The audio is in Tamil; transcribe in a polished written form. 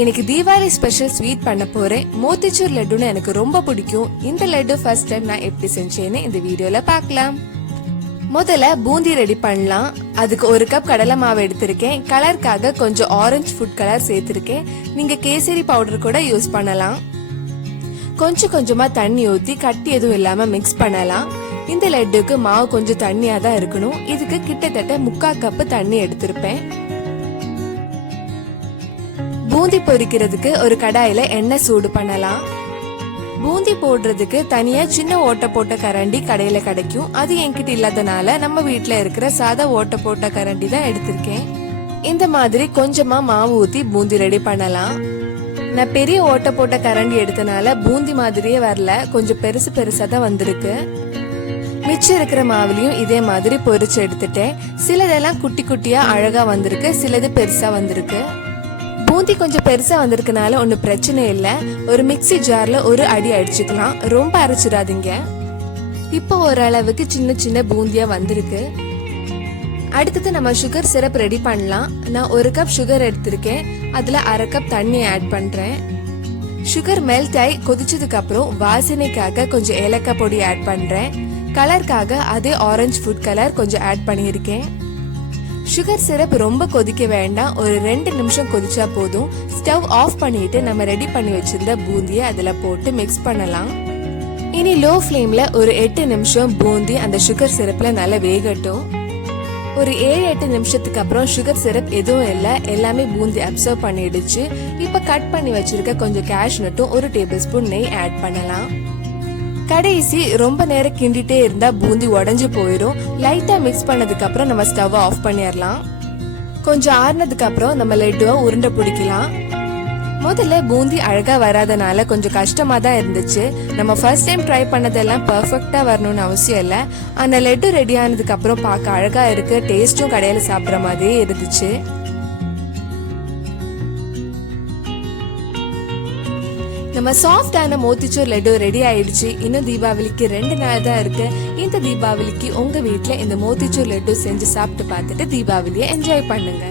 இன்னைக்கு தீபாவளி ஸ்பெஷல் ஸ்வீட் பண்ண போறேன். மோத்திச்சூர் லட்டுன்னு எனக்கு ரொம்ப பிடிக்கும். இந்த லட்டு ஃபர்ஸ்ட் டைம் நான் எப்படி செஞ்சேன்னு இந்த வீடியோல பார்க்கலாம். முதல்ல பூந்தி ரெடி பண்ணலாம். அதுக்கு 1 கப் கடலை மாவு எடுத்திருக்கேன். கலருக்காக கொஞ்சம் ஆரஞ்சு ஃபுட் கலர் சேர்த்திருக்கேன். நீங்க கேசரி பவுடர் கூட யூஸ் பண்ணலாம். கொஞ்சம் கொஞ்சமா தண்ணி ஊத்தி கட்டி எதுவும் இல்லாம மிக்ஸ் பண்ணலாம். இந்த லட்டுக்கு மாவு கொஞ்சம் தண்ணியா தான் இருக்கணும். இதுக்கு கிட்டத்தட்ட 3/4 கப் தண்ணி எடுத்திருப்பேன். பூந்தி பொரிக்கிறதுக்கு ஒரு கடாயில எண்ணெய் சூடு பண்ணலாம். பூந்தி போடுறதுக்கு தனியா சின்ன ஓட்டை போட்ட கரண்டி கடையில கிடைக்கும். அது என்கிட்ட இல்லாதனால நம்ம வீட்டுல இருக்கிற சாதா ஓட்டை போட்ட கரண்டி தான் எடுத்திருக்கேன். இந்த மாதிரி கொஞ்சமா மாவு ஊத்தி பூந்தி ரெடி பண்ணலாம். நான் பெரிய ஓட்டை போட்ட கரண்டி எடுத்தனால பூந்தி மாதிரியே வரல, கொஞ்சம் பெருசு பெருசா தான் வந்திருக்கு. மிச்சம் இருக்கிற மாவுலயும் இதே மாதிரி பொரிச்சு எடுத்துட்டேன். சிலதெல்லாம் குட்டி குட்டியா அழகா வந்திருக்கு, சிலது பெருசா வந்திருக்கு. பூந்தி கொஞ்சம் பெருசா வந்திருக்கனால ஒன்னும் பிரச்சனை இல்ல. ஒரு மிக்ஸி ஜார்ல ஒரு அடி அடிச்சுக்கலாம், ரொம்ப அரைச்சிடாதீங்க. இப்போ ஓரளவுக்கு சின்ன சின்ன பூந்தியா வந்திருக்கு. அடுத்தது நம்ம சுகர் சிரப் ரெடி பண்ணலாம். நான் 1 கப் சுகர் எடுத்திருக்கேன். அதுல 1/2 கப் தண்ணி ஆட் பண்றேன். சுகர் மெல்ட் ஆகி கொதிச்சதுக்கு அப்புறம் வாசனைக்காக கொஞ்சம் ஏலக்காய் பொடி ஆட் பண்றேன். கலருக்காக அதே ஆரஞ்சு ஃபுட் கலர் கொஞ்சம் ஆட் பண்ணியிருக்கேன். சுகர் சிரப் ரொம்ப கொதிக்க வேண்டாம், ஒரு 2 நிமிஷம் கொதிச்சா போதும். ஸ்டவ் ஆஃப் பண்ணிட்டு நம்ம ரெடி பண்ணி வச்சிருந்த பூந்தியை அதுல போட்டு மிக்ஸ் பண்ணலாம். இனி லோ ஃப்ளேம்ல ஒரு 8 நிமிஷம் பூந்தி அந்த சுகர் சிரப்ல நல்லா வேகட்டும். ஒரு 7-8 நிமிஷத்துக்கு அப்புறம் சுகர் சிரப் எதுவும் இல்லை, எல்லாமே பூந்தி அப்சர்வ் பண்ணிடுச்சு. இப்ப கட் பண்ணி வச்சிருக்க கொஞ்சம் கேஷ்யூ நட்டும் 1 டேபிள் ஸ்பூன் நெய் ஆட் பண்ணலாம். கடைசி ரொம்ப நேரம் கிண்டிட்டே இருந்தா பூந்தி உடஞ்சு போயிடும். லைட்டா மிக்ஸ் பண்ணதுக்கு அப்புறம் நம்ம ஸ்டவ் ஆஃப் பண்ணிடலாம். கொஞ்சம் ஆறுனதுக்கு அப்புறம் நம்ம லட்டுவை உருண்டை பிடிக்கலாம். முதல்ல பூந்தி அழகா வராதனால கொஞ்சம் கஷ்டமா தான் இருந்துச்சு. நம்ம ஃபர்ஸ்ட் டைம் ட்ரை பண்ணதெல்லாம் பெர்ஃபெக்ட்டா வரணும்னு அவசியம் இல்லை. ஆனா லட்டு ரெடி ஆனதுக்கு அப்புறம் பார்க்க அழகா இருக்கு, டேஸ்டும் கடையில சாப்பிட்ற மாதிரியே இருந்துச்சு. நம்ம சாஃப்டான மோத்திச்சூர் லட்டு ரெடி ஆயிடுச்சு. இன்னும் தீபாவளிக்கு 2 நாள் தான் இருக்கு. இந்த தீபாவளிக்கு உங்க வீட்டுல இந்த மோத்திச்சூர் லட்டு செஞ்சு சாப்பிட்டு பார்த்துட்டு தீபாவளியை என்ஜாய் பண்ணுங்க.